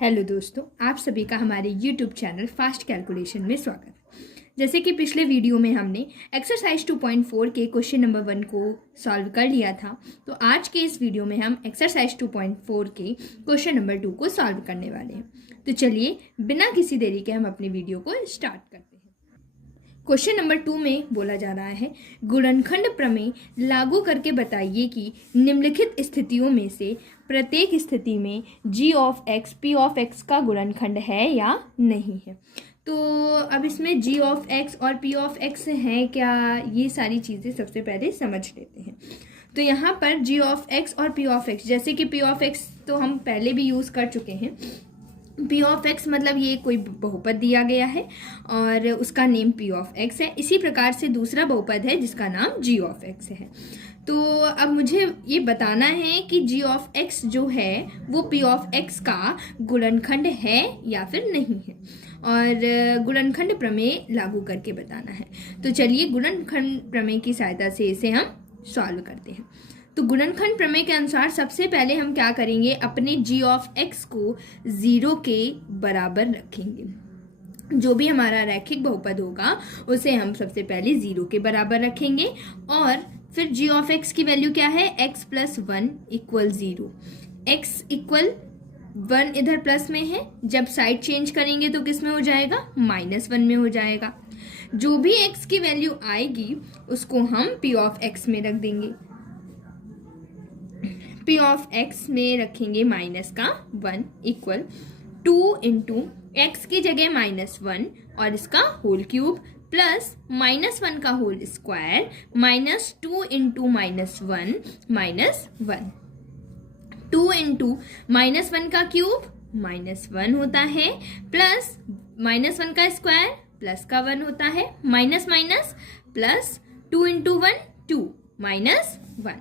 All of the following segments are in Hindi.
हेलो दोस्तों, आप सभी का हमारे YouTube चैनल फास्ट कैलकुलेशन में स्वागत है। जैसे कि पिछले वीडियो में हमने एक्सरसाइज 2.4 के क्वेश्चन नंबर 1 को सॉल्व कर लिया था, तो आज के इस वीडियो में हम एक्सरसाइज 2.4 के क्वेश्चन नंबर 2 को सॉल्व करने वाले हैं। तो चलिए बिना किसी देरी के हम अपने वीडियो को स्टार्ट करते हैं। क्वेश्चन नंबर 2 में बोला जा रहा है, गुणनखंड प्रमेय लागू करके बताइए कि निम्नलिखित स्थितियों में से प्रत्येक स्थिति में g of x p of x का गुणनखंड है या नहीं है। तो अब इसमें g ऑफ x और p ऑफ x है क्या, ये सारी चीज़ें सबसे पहले समझ लेते हैं। तो यहाँ पर g ऑफ x और p ऑफ x, जैसे कि p ऑफ x तो हम पहले भी यूज़ कर चुके हैं। p ऑफ x मतलब ये कोई बहुपद दिया गया है और उसका नेम p ऑफ x है। इसी प्रकार से दूसरा बहुपद है जिसका नाम g ऑफ x है। तो अब मुझे ये बताना है कि g ऑफ x जो है वो p ऑफ x का गुणनखंड है या फिर नहीं है, और गुणनखंड प्रमेय लागू करके बताना है। तो चलिए गुणनखंड प्रमेय की सहायता से इसे हम सॉल्व करते हैं। तो गुणनखंड प्रमेय के अनुसार सबसे पहले हम क्या करेंगे, अपने g ऑफ x को 0 के बराबर रखेंगे। जो भी हमारा रैखिक बहुपद होगा उसे हम सबसे पहले 0 के बराबर रखेंगे, और फिर g ऑफ x की वैल्यू क्या है, x plus 1 equal 0। x equal 1 इधर प्लस में है, जब साइड चेंज करेंगे तो किस में हो जाएगा, -1 में हो जाएगा। जो भी x की वैल्यू आएगी उसको हम p ऑफ x में रख देंगे। p ऑफ x में रखेंगे -1 इक्वल 2 इंटू x की जगह -1 और इसका होल क्यूब प्लस -1 का होल स्क्वायर -2 इंटू -1 -1। 2 इंटू -1 का क्यूब -1 होता है, प्लस -1 का स्क्वायर प्लस का 1 होता है, minus minus plus 2 into 1 2 -1।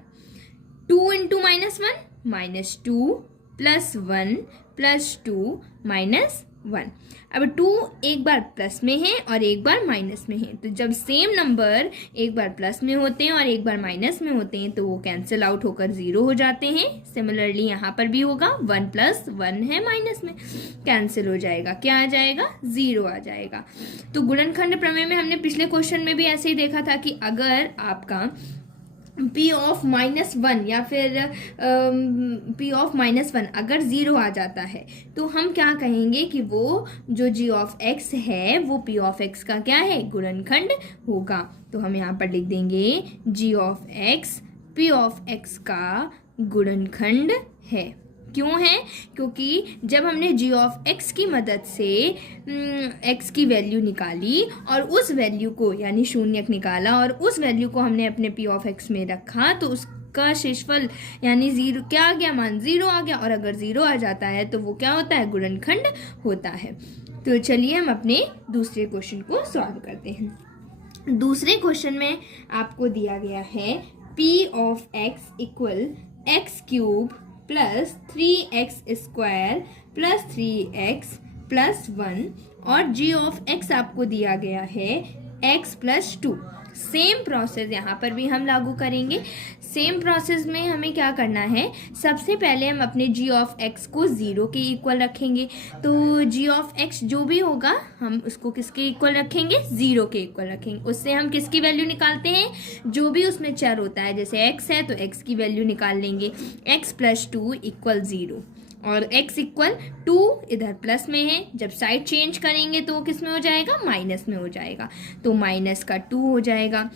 2 into -1 -2 plus 1 plus 2 -1। अब 2 एक बार प्लस में है और एक बार माइनस में है, तो जब सेम नंबर एक बार प्लस में होते हैं और एक बार माइनस में होते हैं तो वो कैंसिल आउट होकर 0 हो जाते हैं। सिमिलरली यहाँ पर भी होगा, 1 प्लस 1 है माइनस में, कैंसिल हो जाएगा, क्या आ जाएगा, 0 आ जाएगा। तो गुणनखंड प्रमेय में हमने पिछले क्वेश्चन में भी ऐसे ही देखा था कि अगर आपका p ऑफ -1 या फिर p ऑफ -1 अगर 0 आ जाता है तो हम क्या कहेंगे कि वो जो g ऑफ x है वो p ऑफ x का क्या है, गुणनखंड होगा। तो हम यहाँ पर लिख देंगे g of x p of x का गुणनखंड है। क्यों है, क्योंकि जब हमने g ऑफ x की मदद से x की वैल्यू निकाली और उस वैल्यू को यानी शून्यक निकाला और उस वैल्यू को हमने अपने p ऑफ x में रखा तो उसका शेषफल यानी 0 क्या आ गया, मान 0 आ गया, और अगर 0 आ जाता है तो वो क्या होता है, गुणनखंड होता है। तो चलिए हम अपने दूसरे क्वेश्चन को सॉल्व करते हैं। दूसरे क्वेश्चन में आपको दिया गया है p of x equal x cube plus 3x square plus 3x plus 1 और g ऑफ x आपको दिया गया है x प्लस 2। सेम प्रोसेस यहाँ पर भी हम लागू करेंगे। सेम प्रोसेस में हमें क्या करना है, सबसे पहले हम अपने g ऑफ x को 0 के इक्वल रखेंगे। तो g ऑफ x जो भी होगा हम उसको किसके इक्वल रखेंगे, 0 के इक्वल रखेंगे। उससे हम किसकी वैल्यू निकालते हैं, जो भी उसमें चर होता है, जैसे x है तो x की वैल्यू निकाल लेंगे, x प्लस 2 इक्वल 0 और x इक्वल 2 इधर प्लस में है, जब साइड चेंज करेंगे तो किस में हो जाएगा, माइनस में हो जाएगा, तो माइनस का 2 हो जाएगा।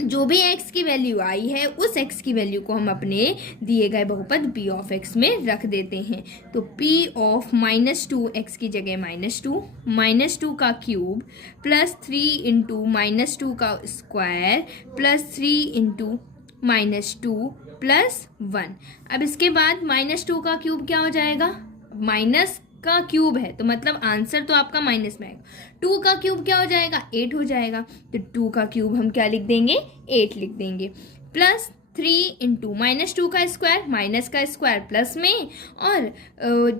जो भी x की वैल्यू आई है उस x की वैल्यू को हम अपने दिए गए बहुपद p ऑफ x में रख देते हैं। तो p ऑफ -2 x की जगह -2 का क्यूब प्लस 3 इंटू -2 का स्क्वायर प्लस 3 इंटू -2 प्लस 1। अब इसके बाद -2 का क्यूब क्या हो जाएगा, माइनस का क्यूब है तो मतलब आंसर तो आपका माइनस में आएगा। 2 का क्यूब क्या हो जाएगा, 8 हो जाएगा, तो 2 का क्यूब हम क्या लिख देंगे, 8 लिख देंगे, प्लस 3 इंटू -2 का स्क्वायर, माइनस का स्क्वायर प्लस में और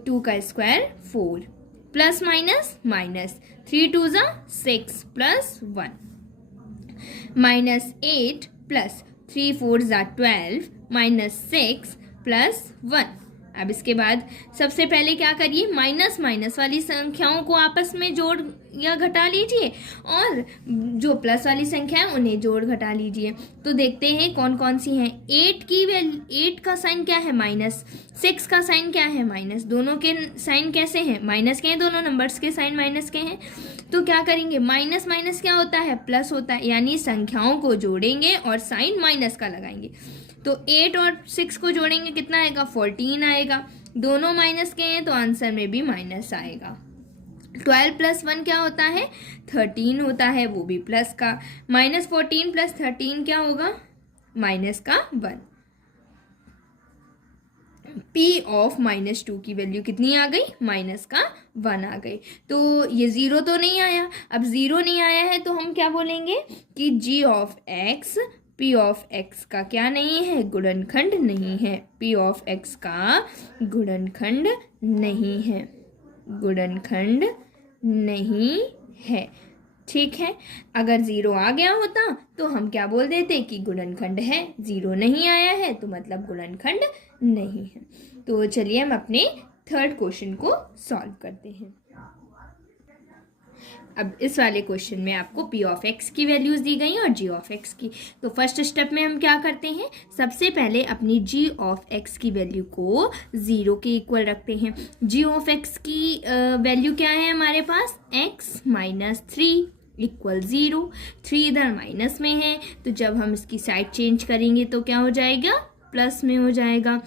2 का square 4 plus minus 3 2 6 plus 1 -8 plus 3 4 12 -6 plus 1। अब इसके बाद सबसे पहले क्या करिए, माइनस माइनस वाली संख्याओं को आपस में जोड़ या घटा लीजिए और जो प्लस वाली संख्या है उन्हें जोड़ घटा लीजिए। तो देखते हैं कौन कौन सी हैं। 8 का साइन क्या है, माइनस। 6 का साइन क्या है, माइनस। दोनों के साइन कैसे हैं, माइनस के हैं, दोनों नंबर्स के साइन माइनस के हैं। तो क्या करेंगे, माइनस माइनस क्या होता है, प्लस होता है, यानी संख्याओं को जोड़ेंगे और साइन माइनस का लगाएंगे। तो 8 और 6 को जोड़ेंगे, कितना आएगा, 14 आएगा। दोनों माइनस के हैं तो आंसर में भी माइनस आएगा। 12 + 1 क्या होता है, 13 होता है, वो भी प्लस का। -14 + 13 क्या होगा, माइनस का 1। P ऑफ -2 की वैल्यू कितनी आ गई, माइनस का 1 आ गई। तो ये 0 तो नहीं आया। अब 0 नहीं आया है तो हम क्या बोलेंगे कि G of X P of X का क्या नहीं है, गुणनखंड नहीं है। P ऑफ X का गुणनखंड नहीं है, गुणनखंड नहीं है। ठीक है, अगर 0 आ गया होता तो हम क्या बोल देते कि गुणनखंड है। 0 नहीं आया है तो मतलब गुणनखंड नहीं है। तो चलिए हम अपने थर्ड क्वेश्चन को सॉल्व करते हैं। अब इस वाले क्वेश्चन में आपको P ऑफ X की वैल्यूज़ दी गई और G ऑफ X की। तो फर्स्ट स्टेप में हम क्या करते हैं, सबसे पहले अपनी G ऑफ X की वैल्यू को 0 के इक्वल रखते हैं। G ऑफ X की वैल्यू क्या है हमारे पास, x - 3 = 0। 3 इधर माइनस में है तो जब हम इसकी साइड चेंज करेंगे तो क्या हो जाएगा, प्लस में हो जाएगा।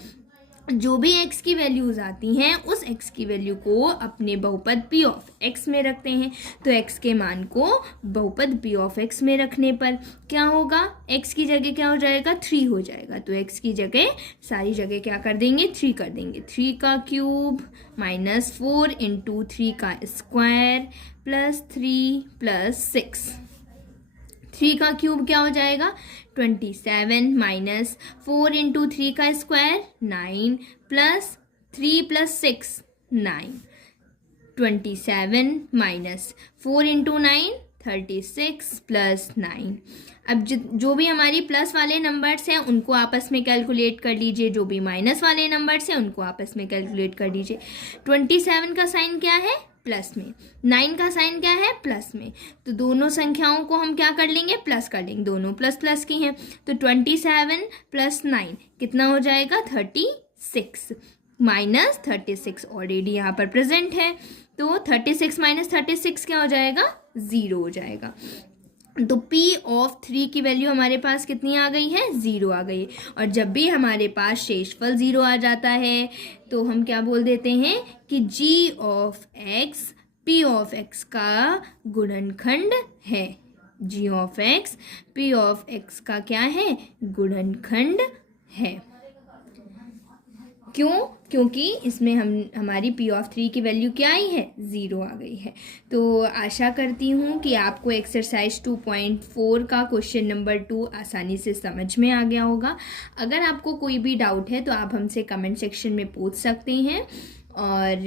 जो भी x की वैल्यूज़ आती हैं उस x की वैल्यू को अपने बहुपद P ऑफ X में रखते हैं। तो x के मान को बहुपद P ऑफ X में रखने पर क्या होगा, x की जगह क्या हो जाएगा, 3 हो जाएगा। तो x की जगह सारी जगह क्या कर देंगे, 3 कर देंगे। 3 का क्यूब -4 × 3 का स्क्वायर +3 + 6। 3 का क्यूब क्या हो जाएगा, 27 - 4 × 3 का स्क्वायर 9 +3 + 6 9। 27 - 4 × 9 36 + 9। अब जो भी हमारी प्लस वाले नंबर्स हैं उनको आपस में कैलकुलेट कर लीजिए, जो भी माइनस वाले नंबर्स हैं उनको आपस में कैलकुलेट कर लीजिए। 27 का साइन क्या है, प्लस में। 9 का साइन क्या है, प्लस में। तो दोनों संख्याओं को हम क्या कर लेंगे, प्लस कर लेंगे, दोनों प्लस प्लस की हैं। तो 27 + 9 कितना हो जाएगा, 36 - 36 ऑलरेडी यहाँ पर प्रेजेंट है। तो 36 - 36 क्या हो जाएगा, 0 हो जाएगा। तो P ऑफ 3 की वैल्यू हमारे पास कितनी आ गई है, 0 आ गई। और जब भी हमारे पास शेषफल 0 आ जाता है तो हम क्या बोल देते हैं कि G of X P of X का गुणनखंड है। G of X P of X का क्या है, गुणनखंड है। क्यों, क्योंकि इसमें हमारी P ऑफ 3 की वैल्यू क्या आई है, 0 आ गई है। तो आशा करती हूँ कि आपको एक्सरसाइज 2.4 का क्वेश्चन नंबर 2 आसानी से समझ में आ गया होगा। अगर आपको कोई भी डाउट है तो आप हमसे कमेंट सेक्शन में पूछ सकते हैं। और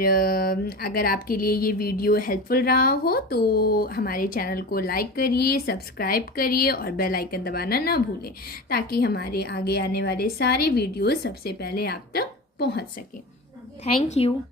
अगर आपके लिए ये वीडियो हेल्पफुल रहा हो तो हमारे चैनल को लाइक करिए, सब्सक्राइब करिए और बेल आइकन दबाना ना भूलें, ताकि हमारे आगे आने वाले सारे वीडियोस सबसे पहले आप तक पहुंच सके। Thank you.